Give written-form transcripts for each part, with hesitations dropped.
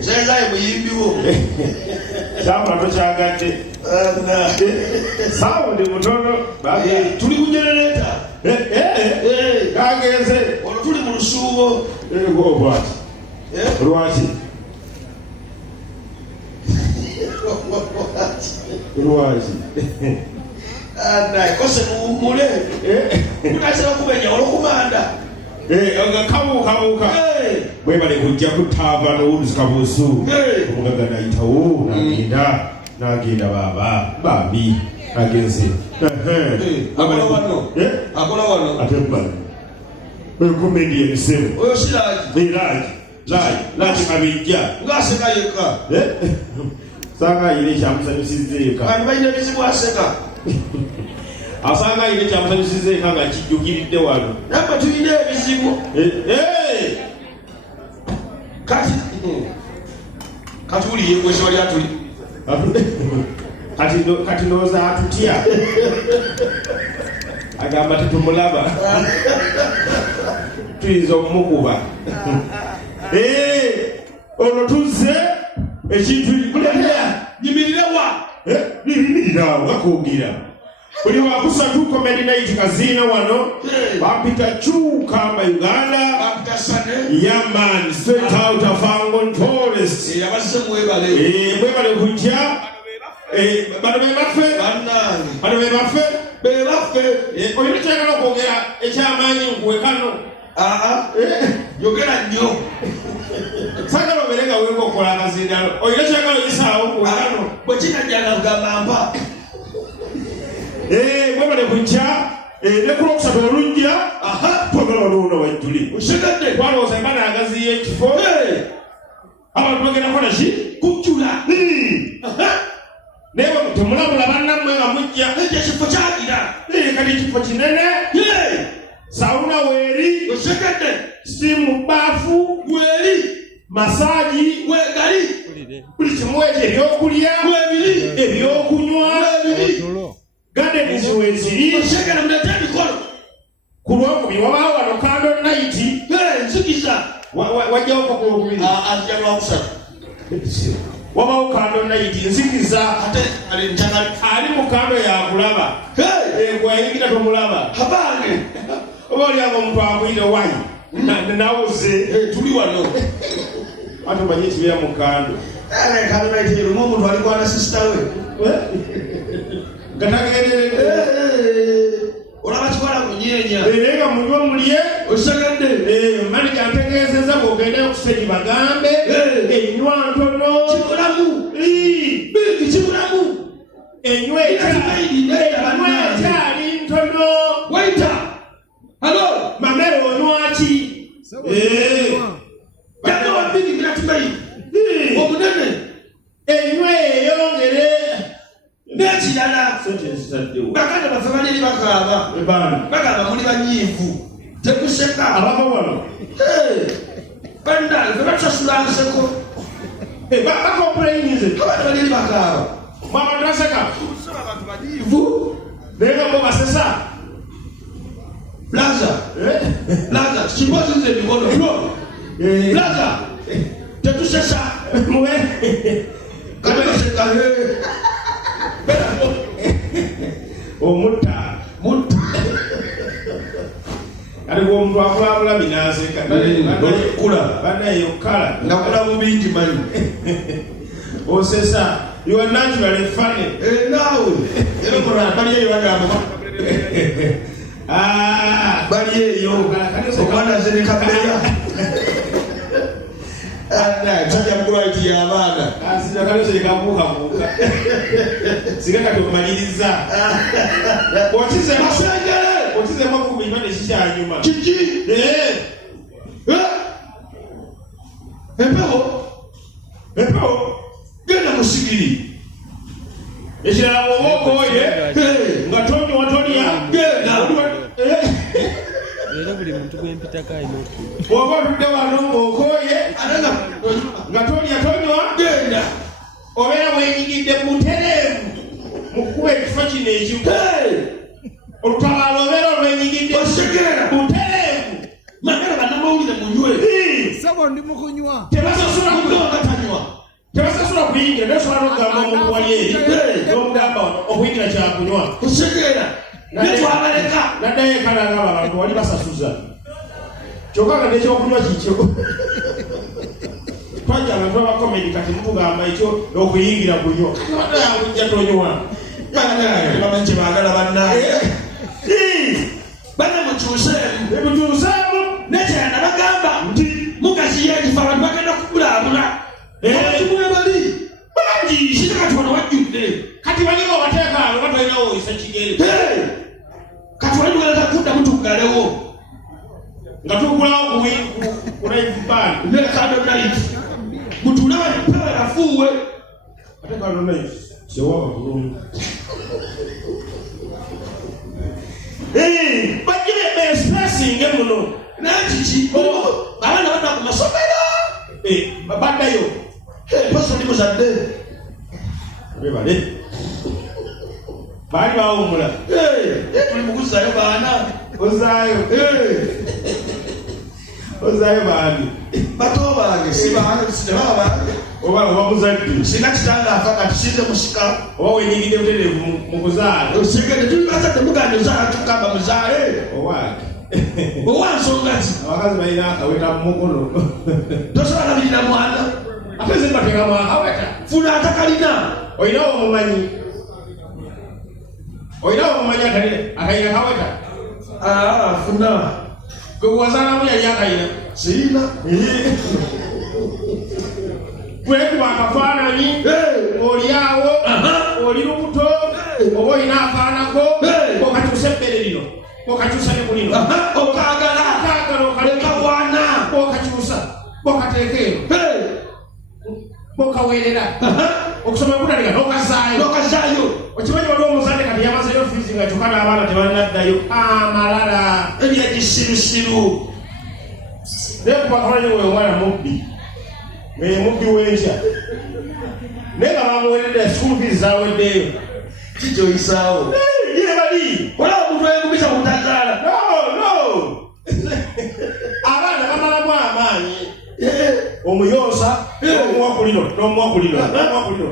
Sasa muyimbiwo. Samba tochagadde. Sawa ndi mutono. Tuli ku generator. Kagenze. Ono tuli mu lusuubo. Bwati. Lwaki? Lwaki? Kose mule. Kunasema kumenya olokumanda. Kabuka. Bwebale kujja kutava n'owuzi kabuusu. Omugaga nayitawo n'agenda baba bambi agenze. Akola wano. Ate mbala. Oyo komedi emisemo. Oyo Siraaji. Laaji abijja. Ng'aseka yekka. Sanga ayina ekyamusanyusiza eka. Kandi balina ebizibu aseka. Asanga ayina ekyamusanyusiza eka nga kijjukiridde wano. Nabwe tulina ebizibu. Kati uliye kwesha wali atuli. Kati ndowooza atutya. Agamba tetumulaba. Tuyinza okumukuba. Olwo tuzze ekintu nyimirire wa. Nimirira ngakugira. Buli wakusatu comedy night kazina wano. Bapita Kamba Uganda. Bapita Sane. Yeah man, straight out of Angon Forest. Yabase mwebale. Mwebale kujja. Bano bebaffe. Oyina kyagala okwogera ekyamaanyi nkuwe kano. Yogera nnyo. Sagala obere nga weeko okola akazindalo. Oyina kyagala oyisaawo nkuwe kano. Bwe kinajjanga kugamba mpa. Mwebale kujja. Ne ku lwokusatu olujja. Twagala wanoona wajjuli. Osegadde. Twalowooza mba naagaziyo ekifo. Abantu bagenda kola ki? Kujjula. Naye temulabula bannammwe nga mujja. Ekifo kyagira. Kati ekifo kinene. Sauna weeri. Osegadde. Simu baafu. Weeri. Masaaji. Weegali. Buli kimu ekyo ebyokulya. Weebiri. Ebyokunywa. Weebiri. Gardens weeziri. Osegadde mulete emikono. Ku lwokubiri wabaawo wano Candle Night. Nzikiza. Wajjawo ku lwokubiri. Ajja lwakusatu. Wabaawo Candle Night nzikiza. Ate ali mu kando yakulaba. Gwayingira tomulaba. Habange. Oba olianga omuntu akuyita wayi. Nawuze. Tuli wano. Ate omanyi ekibeera mu kando. Candle Night erumu omuntu alikwana sisita we. Gatagenderere. Olaba kikwala kunyeenya. Naye nga munywa mulye. Osegadde. Manika ntegeezezza bw'ogenda okusenyi bagambe. Enywa ntono. Kibulamu. Kibulamu. Enywa ekyali ntono. Waita. Halo. Mamere onwaki. Jana wabiki kila tibai. Omunene. Enywa eyongere. Nekirala. Bakana bafabali bakaba. Bakaba muli banyivu. Tekuseka. Ababa wano. Banda, bebatasula nseko. Bakomplainize. Abantu bali bakaba. Mama tunaseka. Kusaba abantu banyivu. Bega mbo basesa. Plaza. Kibozi nze mikono. Plaza. Tetusesa. Mwe. Kabeseka. Mutta. Aliwo omuntu akulabula binaaseka. Kula. Banaye okala. Nakula mu bingi mali. Osesa. You are naturally funny. Nawe. Era mura bali eyo bagamba. Bali eyo. Okwana zene kabeya. Chaja mkuraiti ya abana. Sija kalose likamuka. Sigaka tukumaliriza. Otize masengere. Otize makumi nane shisha nyuma. Chichi. Epeho. Genda musigiri. Eshira woko ye. Ngatoni watoni ya. Genda. Era buli muntu gwempita kaino. Oba tudde wano okoye. Ngatoni atonywa. Genda. Obera mwenyigidde muteremu. Mukuwe ekifo kino ekimu. Olutalo obera olwenyigidde. Osegera. Muteremu. Magala banamawulire munywe. sabo ndi mukunywa tebasasula kunywa tebasasula kuyingira nasobola n'okugamba omuntu wali eri n'omugamba okuyingira kyakunywa kusekeera netwabaleka naddayo ekalanga abantu wali basasuza kyokka nga nekyokunywa kikyo twajja abantu abakomedi kati mutugamba ekyo okuyingira kunywa kati wadda yangu jja tonywa bamanyi kyebaagala bannaye bana mukyuseemu nekyana bagamba nti mugazi yeekifa abantu bagenda kukulaabula abatumwe bali bangi kite kati wano wajjudde kati baliwo bateekaalo batolinawo oyisa kigere kati wali tugaleta kudda mutuggalewo nga tukulawo kunaifubali nekadonait mutulawe pebalafuwe ate kadonait kyewaba bulungi bagire espresinge muno nakiki abaana bana ku masomero baddayo poso ndi muzadde bebale baali bawumula tuli mukuzayo baana ozaayo baani bato bange si baana sitebaba bange oba muzadde singa kitanga afa kati sinze musika oba wenyigidde butereevu mu kuzaala osigedde tuli bazadde muganda ozaala tukamba muzaale owaati owansonga ki abakazi balina akaweta mu mukono tosobola labirira mwana ate zibateekamu akaweta funa atakalina olinawo omumanyi akayina kaweta funa gwe wazaalamu yali akayina sirina kwekuba akafaananyi olyawo oli lubuto oba olina akaanako okakyusa ebbere lino okakyusa ne ku lino okagala okabwana okakyusa bokateekeero bokaweerera okusoma kutandika n'okazaayo okimanyi waliwo omuzadde kati yamazeyo fiizi nga kyokka n'abaana tebalinaddayo amalala ebyekisirusiru naye kubakamanyi oyo omwana mubbi naye mubbi w'enkya naye nga bamuweeredde school fees zaweddeyo kijoyisaawo gye bali olaba omuntu ayegumisa mutazaala no abaana bamalamu amaanyi omuyonsa n'omuwakuliro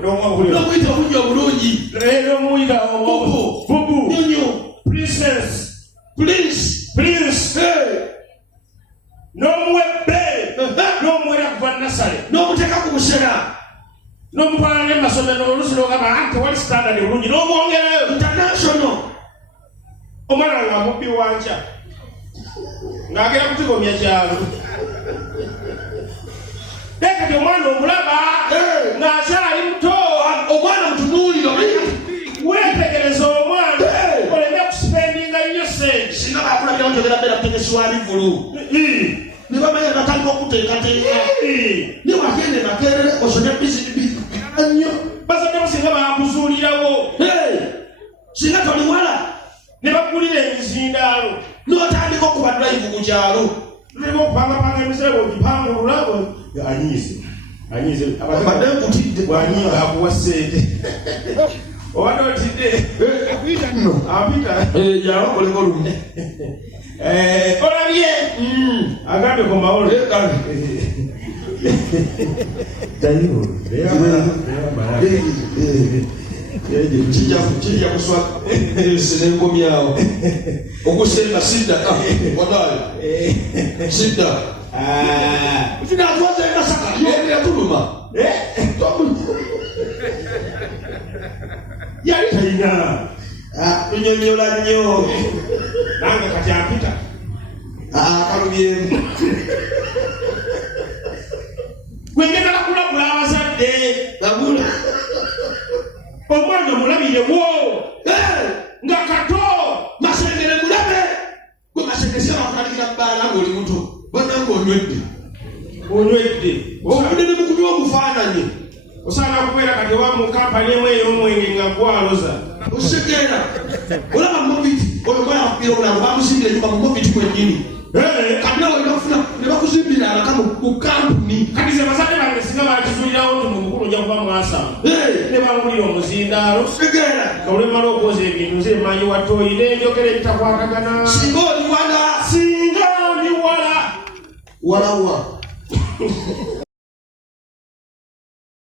n'omuyita obujja obulungi n'omuyita bubu nyonyo prince n'omuwebbe n'omuwera kuva nasale n'omuteeka ku busera n'omutwala n'emasomero olusi n'ogamba anti wali standard bulungi n'omwongerayo international omwana nga mubbi wankya ng'agera kutigomya kyalo naye kati omwana omulaba ng'akyali muto omwana mutunuuliro weetegereza omwana oleme kusipendinga nnyo sente singa bakulabira njogera beera kutegesi wa bivulu ne bamanya batandika okuteekateeka ne wagende makerere osonye bizinibiri nnyo bazadde basinga bakuzuulirawo singa toliwala ne bakulira emizindaalo n'otandika okuba drive ku kyalo tulina okupangapanga emisebo ogipangulula anyize abadde nkutidde bwanyiga akuwa sente obadde otidde akuyita nno apita jalo koleko lumu olabye agambye ku mawolo kijja kuswa sinenkomyawo okusemba sidda wadayo sidda tinatwazenga saka yatuluma yali talina tunyonyola nnyo nange kati apita kalubyemu gwengenda kulabula abazadde babula omwana omulabirewo nga kato masengere mulabe gwe masengesi abakunalikira bbaala ng'oli muto banange onywedde obudde ne mukunywa obufaananyi osaana kubeera kati oba mu kampani emu ey'omwenge nga gwaloza osegeera olaba mubiti oyo mwana akubira obulago bamuzimbira enyuma mu mubiti mwennyini kati nawe olina ne bakuzimbira alaka mu kampuni kati ze bazadde bange singa bakizuulirawo nti mu mukulu ojja kuba mwasama ne bangulira omuzindaalo segeera nga olwemala okwoza ebintu nze emanyi wa toyi n'enjogera ebitakwatagana singa oli wala singa ndi wala walawa